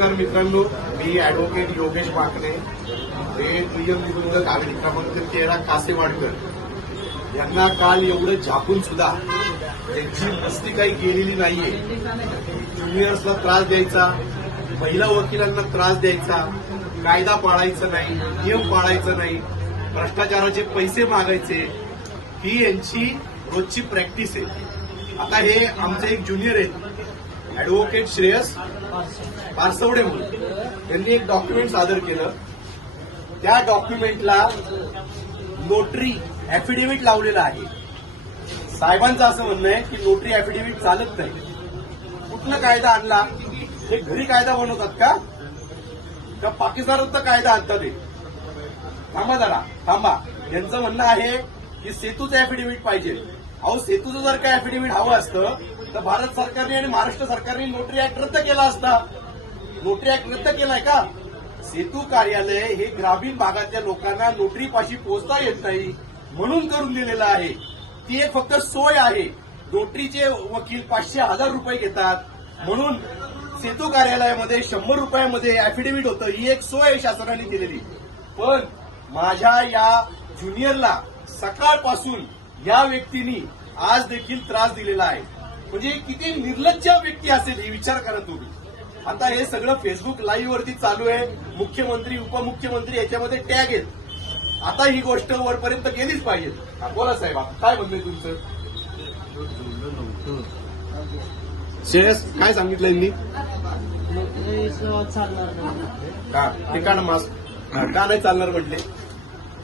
नमस्कार मित्रांनो मी ऍडव्होकेट योगेश बाकणे हे प्रियम निवृत्त आघाडी क्रमांक तेरा कासेवाडकर. यांना काल एवढं झाकून सुद्धा त्यांची मस्ती काही केलेली नाहीये. ज्युनियर्सला त्रास द्यायचा महिला वकिलांना त्रास द्यायचा कायदा पाळायचा नाही नियम पाळायचा नाही भ्रष्टाचाराचे पैसे मागायचे ही यांची रोजची प्रॅक्टिस आहे. आता हे आमचे एक ज्युनियर आहेत. ऍडव्होकेट श्रेयस पारसवडे म्हणून. त्यांनी एक डॉक्युमेंट सादर केलं. त्या डॉक्युमेंटला नोटरी ऍफिडेव्हिट लावलेला आहे. साहेबांचं असं म्हणणं आहे की नोटरी ऍफिडेव्हिट चालत नाही. कुठला कायदा आणला? हे घरी कायदा बनवतात का? का पाकिस्तानात तर कायदा आणतात हे? थांबा जरा थांबा. यांचं म्हणणं आहे की सेतूचं ऍफिडेव्हिट पाहिजे. अहो सेतूचं जर काय अफिडेव्हिट हवं असतं तर भारत सरकारने आणि महाराष्ट्र सरकारने नोटरी ऍक्ट रद्द केला असता. नोटरी ऍक्ट रद्द केलाय का? सेतू कार्यालय हे ग्रामीण भागातल्या लोकांना नोटरीपाशी पोहोचता येत नाही म्हणून करून दिलेलं आहे. ती एक फक्त सोय आहे. नोटरीचे वकील पाचशे हजार रुपये घेतात. म्हणून सेतू कार्यालयामध्ये शंभर रुपयामध्ये ऍफिडेव्हिट होतं. ही एक सोय शासनाने दिलेली. पण माझ्या या ज्युनियरला सकाळपासून या व्यक्तींनी आज देखील त्रास दिलेला आहे. म्हणजे किती निर्लज्ज व्यक्ती असेल ही विचार करा तुम्ही. आता हे सगळं फेसबुक लाईव्ह वरती चालू आहे. मुख्यमंत्री उपमुख्यमंत्री याच्यामध्ये टॅग आहेत. आता ही गोष्ट वरपर्यंत गेलीच पाहिजे. बोला साहेब काय म्हणणं तुमचं? श्रेयस काय सांगितलं यांनी? नोकरी सेवा चालणार नाही का ना मास्क. का नाही चालणार म्हटले?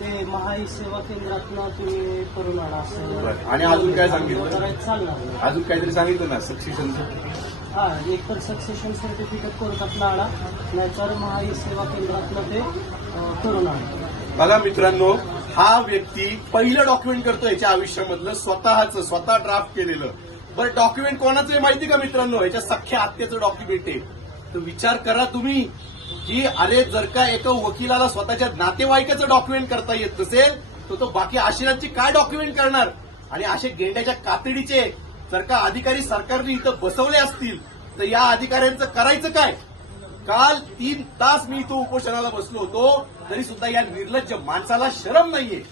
ते महाई सेवा केंद्रातनं तुम्ही करून आणा असं बरं. आणि अजून काय सांगितलं? चालणार अजून काहीतरी सांगितलं ना सक्सेशनचं हा एकतर सक्सेशन सर्टिफिकेट कोर्टातनं आणा नाहीतर महाई सेवा केंद्रातनं ते अं, करून आणा. बघा मित्रांनो हा व्यक्ती पहिलं डॉक्युमेंट करतो याच्या आयुष्यामधलं स्वतःच स्वतः ड्राफ्ट केलेलं. बरं डॉक्युमेंट कोणाचं आहे माहिती का मित्रांनो? याच्या सख्या हत्येचं डॉक्युमेंट आहे. तर विचार करा तुम्ही. की अरे जर का एका वकिलाला स्वतःच्या नातेवाईकाचं डॉक्युमेंट करता येत नसेल तर तो बाकी आशिरांची काय डॉक्युमेंट करणार? आणि असे गेंड्याच्या कातडीचे जर का अधिकारी सरकारने इथं बसवले असतील तर या अधिकाऱ्यांचं करायचं काय? काल तीन तास मी इथं उपोषणाला बसलो होतो तरी सुद्धा या निर्लज्ज माणसाला शरम नाहीये.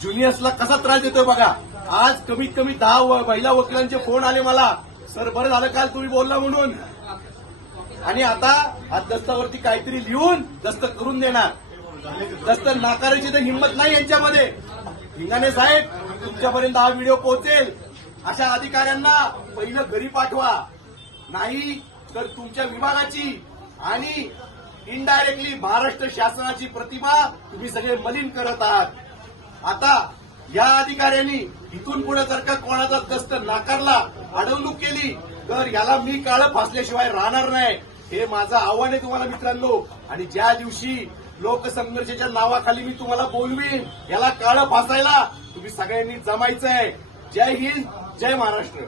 ज्युनियर्सला कसा त्रास देतोय बघा. आज कमीत कमी दहा व- महिला वकिलांचे फोन आले मला. सर बरं झालं काल तुम्ही बोलला म्हणून. आणि आता आज दस्तावरती काहीतरी लिहून दस्त करून देणार. दस्त नाकारायची तर हिंमत नाही यांच्यामध्ये. हिंगाने साहेब तुमच्यापर्यंत हा व्हिडिओ पोहोचेल. अशा अधिकाऱ्यांना पहिलं घरी पाठवा. नाही तर तुमच्या विभागाची आणि इनडायरेक्टली महाराष्ट्र शासनाची प्रतिमा तुम्ही सगळे मलिन करत आहात. आता या अधिकाऱ्यांनी इथून पुढे जर का कोणाचा दस्त नाकारला अडवणूक केली तर याला मी काळं फासल्याशिवाय राहणार नाही. हे माझं आव्हान आहे तुम्हाला मित्रांनो. आणि ज्या दिवशी लोकसंघर्षाच्या नावाखाली मी तुम्हाला बोलवीन याला काळं फासायला तुम्ही सगळ्यांनी जमायचंय. जय हिंद जय महाराष्ट्र.